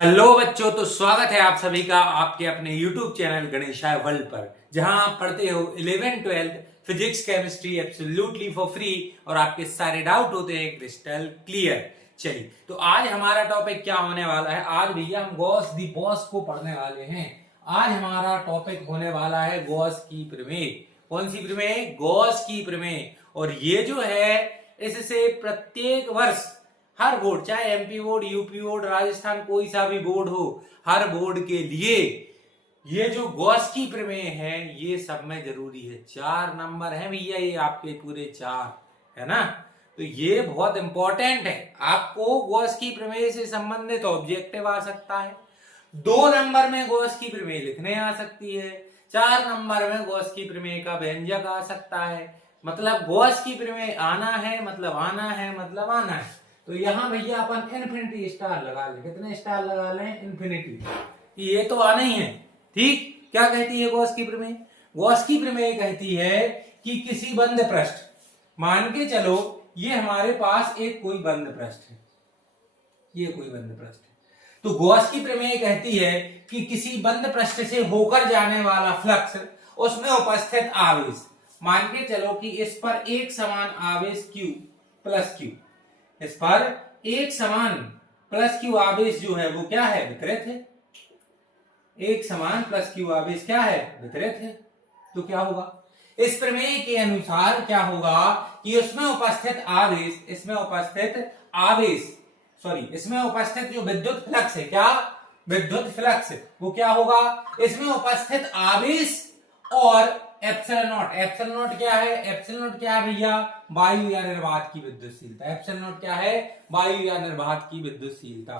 Hello बच्चों, तो स्वागत है आप सभी का आपके अपने YouTube चैनल गणेशाय वर्ल्ड पर, जहां आप पढ़ते हो 11th 12th physics chemistry absolutely for free और आपके सारे डाउट होते हैं क्रिस्टल क्लियर। चलिए, तो आज हमारा टॉपिक क्या होने वाला है। आज भैया हम गॉस दी बॉस को पढ़ने वाले हैं। आज हमारा टॉपिक होने वाला है गॉस की प्रमेय। कौन सी प्रमेय? गॉस की प्रमेय। और ये जो है, इससे प्रत्येक वर्ष हर बोर्ड, चाहे MP board, UP board, Rajasthan, कोई सा भी बोर्ड हो, हर बोर्ड के लिए ये जो गॉस की प्रमेय है ये सब में जरूरी है। 4 नंबर है भैया, ये आपके पूरे 4 है ना। तो ये बहुत इंपॉर्टेंट है। आपको गॉस की प्रमेय से संबंधित ऑब्जेक्टिव आ सकता है, 2 नंबर में गॉस की प्रमेय लिखने आ सकती है, 4 नंबर में गॉस की प्रमेय का व्यंजक आ सकता है। मतलब गॉस की प्रमेय आना है मतलब आना है मतलब आना है। तो यहां भैया अपन इन्फिनिटी स्टार लगा लें। कितने स्टार लगा लें? इन्फिनिटी। ये तो आना ही है। ठीक, क्या कहती है गॉस की प्रमेय? गॉस की प्रमेय कहती है कि किसी बंद पृष्ठ, मान के चलो ये हमारे पास एक कोई बंद पृष्ठ है, ये कोई बंद पृष्ठ है, तो गॉस की प्रमेय कहती है कि किसी बंद पृष्ठ से होकर जाने वाला फ्लक्स, उसमें उपस्थित आवेश, मान के चलो कि इस पर एक समान आवेश Q प्लस Q, इस पर एक समान प्लस Q आवेश जो है वो क्या है? वितरित है। एक समान प्लस Q आवेश क्या है? वितरित है। तो क्या होगा? इस प्रमेय के अनुसार क्या होगा कि उसमें उपस्थित आवेश, इसमें उपस्थित जो विद्युत फ्लक्स है, क्या विद्युत फ्लक्स, वो क्या होगा? इसमें उपस्थित आवेश और एप्सिलॉन नॉट। एप्सिलॉन नॉट क्या है? एप्सिलॉन नॉट क्या है भैया? वायु या निर्वात की विद्युतशीलता। एप्सिलॉन नॉट क्या है? वायु या निर्वात की विद्युतशीलता।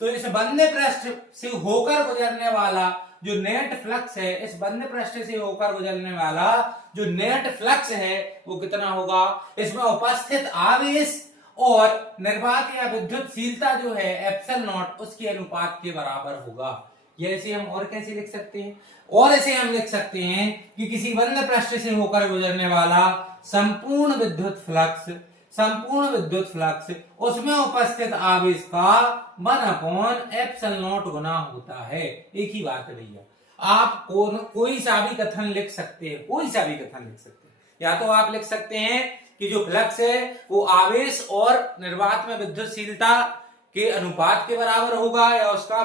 तो इस बंद पृष्ठ से होकर गुजरने वाला जो नेट फ्लक्स है, इस बंद पृष्ठ से होकर गुजरने वाला जो नेट फ्लक्स है वो कितना होगा? इसमें उपस्थित आवेश और निर्वात या विद्युतशीलता जो है एप्सिलॉन नॉट, उसके अनुपात के बराबर होगा। ये ऐसे हम और कैसे लिख सकते हैं? और ऐसे हम लिख सकते हैं कि किसी बंद पृष्ठ से होकर गुजरने वाला संपूर्ण विद्युत फ्लक्स उसमें उपस्थित आवेश का 1/एप्सिलॉन गुना होता है। एक ही बात है भैया। आप कोई सा भी कथन लिख सकते हैं, कोई सा भी कथन लिख सकते हैं। या तो आप लिख सकते हैं कि जो फ्लक्स है वो आवेश और निर्वात में विद्युतशीलता के अनुपात के बराबर होगा, या उसका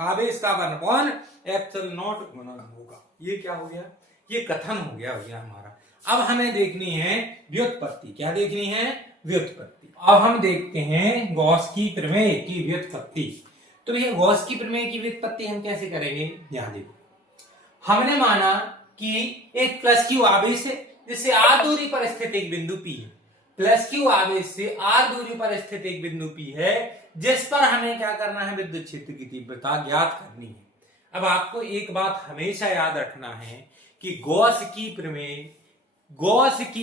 आवेश का 1/एप्सिलॉन गुना होगा। ये क्या हो गया? ये कथन हो गया भैया हमारा। अब हमें देखनी है व्युत्पत्ति। क्या देखनी है? व्युत्पत्ति। अब हम देखते हैं गॉस की प्रमेय की व्युत्पत्ति। तो भैया गॉस की प्रमेय की व्युत्पत्ति हम कैसे करेंगे? यहां देखो, हमने माना कि एक प्लस Q आवेश है जिससे r दूरी पर स्थित एक बिंदु P है। प्लस Q आवेश से r दूरी पर स्थित एक बिंदु P है, जिस पर हमें क्या करना है? विद्युत क्षेत्र की तीव्रता ज्ञात करनी है। अब आपको एक बात हमेशा याद रखना है कि गॉस की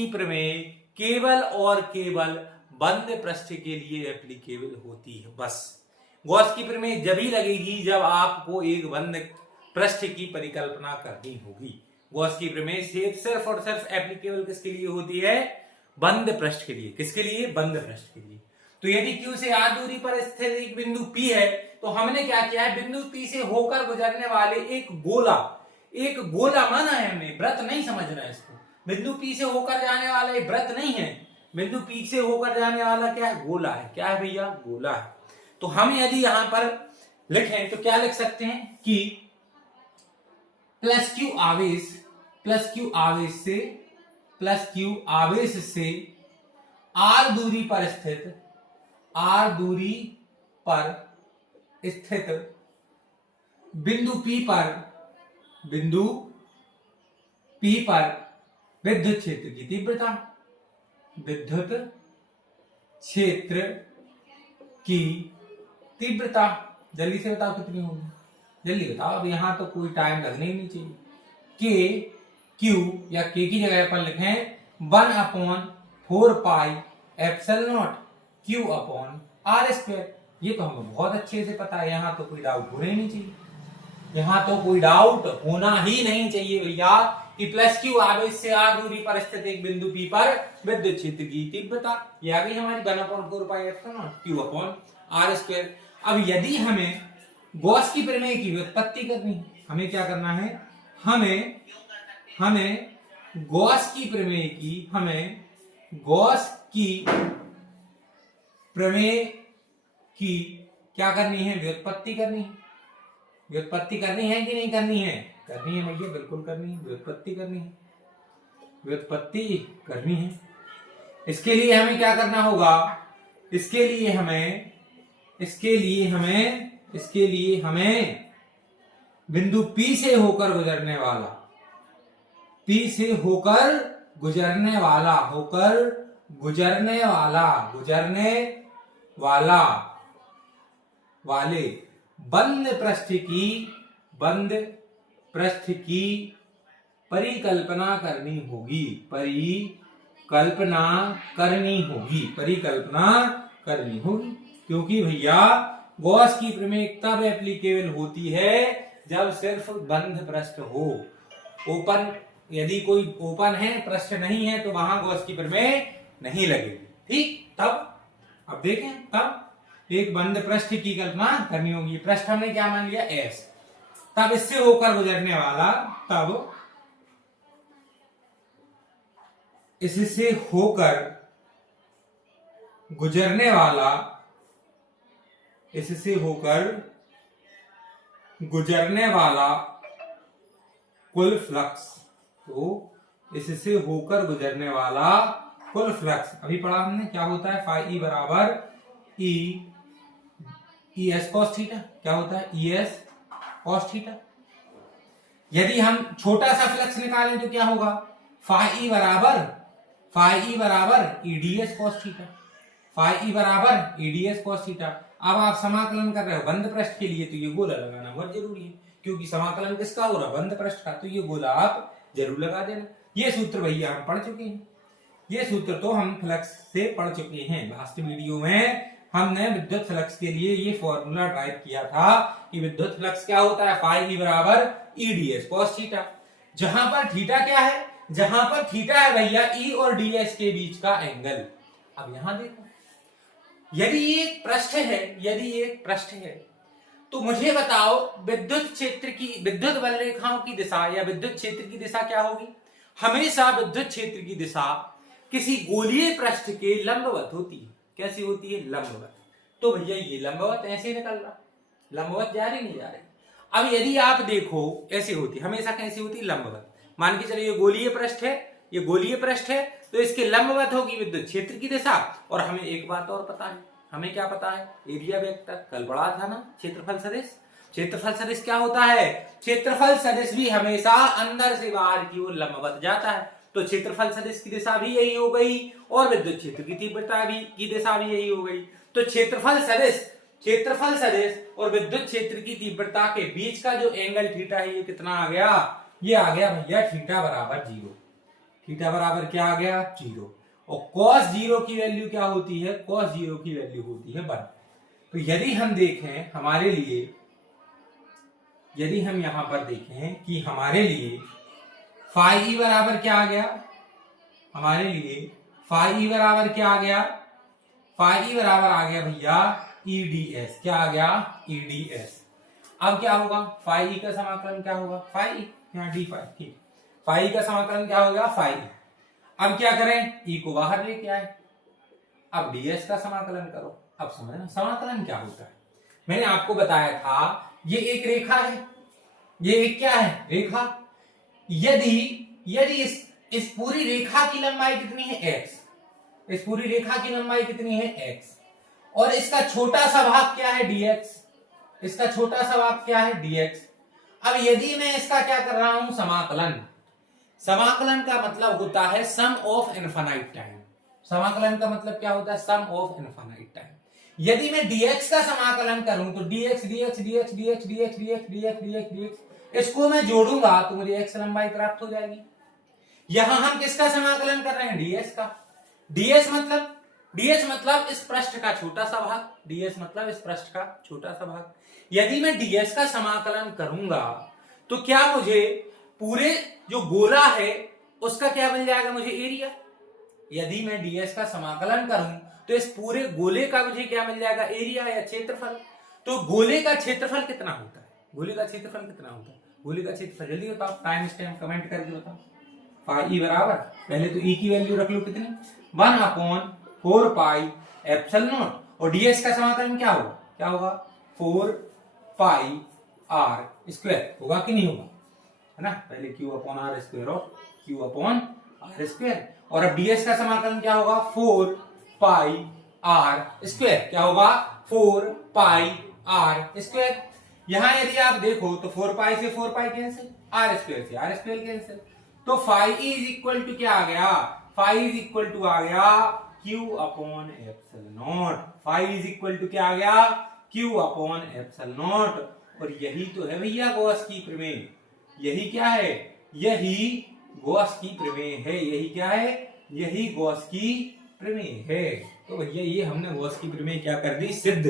प्रमेय केवल और केवल बंद पृष्ठ के लिए एप्लीकेबल होती है। बस गॉस की प्रमेय जब ही लगेगी जब आपको एक बंद पृष्ठ की परिकल्पना करनी होगी। गॉस की प्रमेय सिर्फ और सिर्फ एप्लीकेबल किसके लिए होती है? बंद पृष्ठ के लिए। किसके लिए? बंद पृष्ठ के लिए। तो यदि Q से r दूरी पर स्थित एक बिंदु P है, तो हमने क्या किया है? बिंदु P से होकर गुजरने वाले एक गोला माना है हमने, वृत्त नहीं समझना है इसको। बिंदु P से होकर जाने वाला एक वृत्त नहीं है, बिंदु P से होकर जाने वाला क्या है? गोला है। क्या है भैया? गोला है। तो हम यदि यहां पर लिखें तो क्या लिख सकते हैं कि प्लस Q आवेश से r दूरी पर स्थित बिंदु P पर विद्युत क्षेत्र की तीव्रता, जल्दी से बताओ कितनी होगी? जल्दी बताओ। अब यहां तो कोई टाइम लगने ही नहीं चाहिए। K Q या K की जगह पर लिखें 1/4 एप्सिलॉन नॉट Q/r²। ये तो हमें बहुत अच्छे से पता है, यहां तो कोई डाउट होना ही नहीं चाहिए। यहां तो कोई डाउट होना ही नहीं चाहिए भैया कि प्लस Q आवेश से r दूरी पर स्थित एक बिंदु P पर विद्युत क्षेत्र की तीव्रता, यह आ गई हमारी 1/4 Q/r²। अब यदि हमें गॉस की प्रमेय की व्युत्पत्ति करनी है। हमें क्या करना है, हमें गॉस की प्रमेय की क्या करनी है, व्युत्पत्ति करनी है। व्युत्पत्ति करनी है कि नहीं करनी है, करनी है भैया, बिल्कुल करनी है, व्युत्पत्ति करनी है। इसके लिए हमें क्या करना होगा, इसके लिए हमें बिंदु P से होकर गुजरने वाले बंद पृष्ठ की परिकल्पना करनी होगी। क्योंकि भैया गॉस की प्रमेय तब एप्लीकेबल होती है जब सिर्फ बंद पृष्ठ हो। ओपन, यदि कोई ओपन है, पृष्ठ नहीं है, तो वहां गॉस की प्रमेय नहीं लगेगी। ठीक, तब अब देखें, तब एक बंद पृष्ठ की कल्पना करनी होगी। पृष्ठ हमने क्या मान लिया, S। तब इससे होकर गुजरने वाला, इससे होकर गुजरने वाला कुल फ्लक्स, तो इससे होकर गुजरने वाला कुल फ्लक्स अभी पढ़ा हमने, क्या होता है, फाई ई बराबर ई एस कॉस थीटा। क्या होता है, ई एस कॉस थीटा। यदि हम छोटा सा फ्लक्स निकालें तो क्या होगा, फाई ई बराबर ईडीएस कॉस थीटा। अब आप समाकलन कर रहे हो बंद पृष्ठ के लिए, तो ये गोला लगाना बहुत जरूरी है, क्योंकि समाकलन किसका हो रहा, बंद पृष्ठ का, तो ये गोला आप जरूर लगा देना। ये सूत्र भैया हम पढ़ चुके हैं, ये सूत्र तो हम फ्लक्स से पढ़ चुके हैं। लास्ट वीडियो में हमने विद्युत फ्लक्स के लिए ये फॉर्मूला ड्राइव किया था कि विद्युत फ्लक्स क्या होता है, फाई ई बराबर ईडीएस कॉस थीटा। जहां पर थीटा क्या है, जहां पर थीटा है भैया ई और डीएस के बीच का एंगल। अब यहां देखो, यदि एक पृष्ठ है तो मुझे बताओ विद्युत बल रेखाओं की दिशा या विद्युत क्षेत्र की दिशा क्या होगी। हमेशा विद्युत क्षेत्र की दिशा किसी गोलीय पृष्ठ के लंबवत होती है। कैसी होती है, लंबवत। तो भैया ये लंबवत ऐसे निकल रहा, लंबवत जा रही नहीं जा रही। अब यदि आप देखो, ऐसे होती, हमेशा कैसी होती, लंबवत। मान के चलिए ये गोलीय पृष्ठ है, तो इसके लंबवत होगी विद्युत क्षेत्र की दिशा। और हमें एक बात और पता है, हमें क्या पता है, एरिया वेक्टर कल पढ़ा था ना, क्षेत्रफल सदिश क्या होता है, क्षेत्रफल सदिश भी हमेशा अंदर से बाहर की ओर लंबवत जाता है। तो क्षेत्रफल सदिश की दिशा भी यही हो गई और विद्युत क्षेत्र की तीव्रता की दिशा भी यही हो गई। तो क्षेत्रफल सदिश और विद्युत क्षेत्र की तीव्रता के बीच का जो एंगल थीटा है, ये कितना आ गया, ये आ गया भैया थीटा बराबर 0। थीटा बराबर क्या आ गया, 0। और cos 0 की वैल्यू क्या होती है, cos 0 की वैल्यू होती है 1। तो यदि हम देखें हमारे लिए, यदि हम यहां पर देखें कि हमारे लिए फाई ई बराबर क्या आ गया, हमारे लिए फाई ई बराबर क्या आ गया, फाई ई बराबर आ गया भैया ईडीएस। क्या आ गया, ईडीएस। अब क्या होगा, फाई ई का समाकलन क्या होगा, फाई यहाँ डी फाई, ठीक, फाई का समाकलन क्या होगा, फाई। अब क्या करें, ई को बाहर लेके आए, अब डीएस का समाकलन करो। अब समझना समाकलन क्या होता है। मैंने आपको बताया था ये एक रेखा है, ये एक क्या है, रेखा। यदि इस पूरी रेखा की लंबाई कितनी है, x, इस पूरी रेखा की लंबाई कितनी है, x, और इसका छोटा सा भाग क्या है, dx, इसका छोटा सा भाग क्या है, dx। अब यदि मैं इसका क्या कर रहा हूं, समाकलन का मतलब होता है सम ऑफ इनफाइनाइट टाइम। समाकलन का मतलब क्या होता है, सम ऑफ इनफाइनाइट टाइम। यदि मैं dx का समाकलन करूं तो dx इसको मैं जोड़ूंगा तो मुझे x लंबाई प्राप्त हो जाएगी। यहां हम किसका समाकलन कर रहे हैं, ds का। ds मतलब इस पृष्ठ का छोटा सा भाग, ds मतलब इस पृष्ठ का छोटा सा भाग। यदि मैं ds का समाकलन करूंगा तो क्या मुझे पूरे जो गोला है उसका क्या मिल जाएगा, मुझे एरिया। यदि मैं ds का समाकलन करूं तो इस पूरे गोले का मुझे क्या मिल जाएगा, एरिया या क्षेत्रफल। तो गोले का क्षेत्रफल कितना होता है? गोले का क्षेत्रफल कितना होता है? गोले का क्षेत्रफल जल्दी बताओ, टाइम स्टैम्प कमेंट करके बताओ। फाई बराबर, पहले तो ई की वैल्यू रख लो कितनी, 1/4 पाई एप्सिलॉन नॉट, और डीएस का समाकलन क्या होगा? क्या होगा? 4 पाई आर स्क्वायर होगा कि नहीं होगा, है ना? पहले क्यू अपॉन आर स्क्वायर और क्यू अपॉन आर स्क्वायर, और अब डीएस का समाकलन क्या होगा? 4 पाई आर स्क्वायर। क्या होगा? 4 पाई आर स्क्वायर। यहां यदि आप देखो तो 4 पाई से 4 पाई कैंसिल, आर स्क्वायर से आर स्क्वायर कैंसिल, तो फाई इज इक्वल टू क्या आ गया? फाई इज इक्वल टू आ गया Q upon epsilon naught. Phi is equal to क्या आ गया? Q upon epsilon naught. और यही तो है भैया गॉस की प्रमेय। यही क्या है? यही गॉस की प्रमेय है। यही क्या है? यही गॉस की प्रमेय है। तो भैया ये हमने गॉस की प्रमेय क्या कर दी? सिद्ध।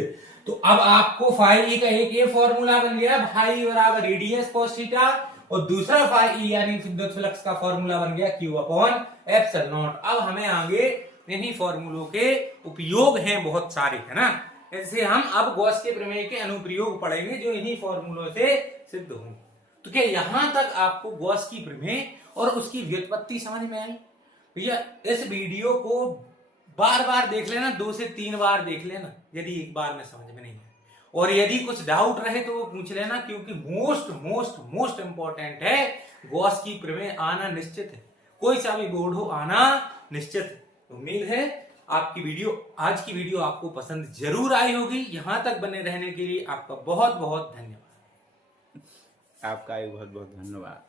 तो अब आपको फाई का एक ये फॉर्मूला बन गया, फाई बराबर रेडियस cos थीटा, और दूसरा फाई यानी विद्युत फ्लक्स का फॉर्मूला बन गया क्यू अपॉन एप्सिलॉन नॉट। अब हमें आगे इन्हीं फॉर्मूलों के उपयोग हैं बहुत सारे, है ना? ऐसे हम अब गॉस के प्रमेय के अनुप्रयोग पढ़ेंगे जो इन्हीं फॉर्मूलों से सिद्ध होंगे। तो क्या यहां तक आपको गॉस की प्रमेय और उसकी व्युत्पत्ति समझ में आई? भैया इस वीडियो को बार बार देख लेना, 2 से 3 बार देख लेना यदि एक बार में समझ में नहीं आए, और यदि कुछ डाउट रहे तो वो पूछ लेना, क्योंकि मोस्ट मोस्ट मोस्ट इंपॉर्टेंट है। गॉस की प्रमेय आना निश्चित है, कोई सा भी बोर्ड हो आना निश्चित है। उम्मीद है आपकी वीडियो, आज की वीडियो आपको पसंद जरूर आई होगी। यहां तक बने रहने के लिए आपका बहुत बहुत धन्यवाद। आपका भी बहुत बहुत धन्यवाद।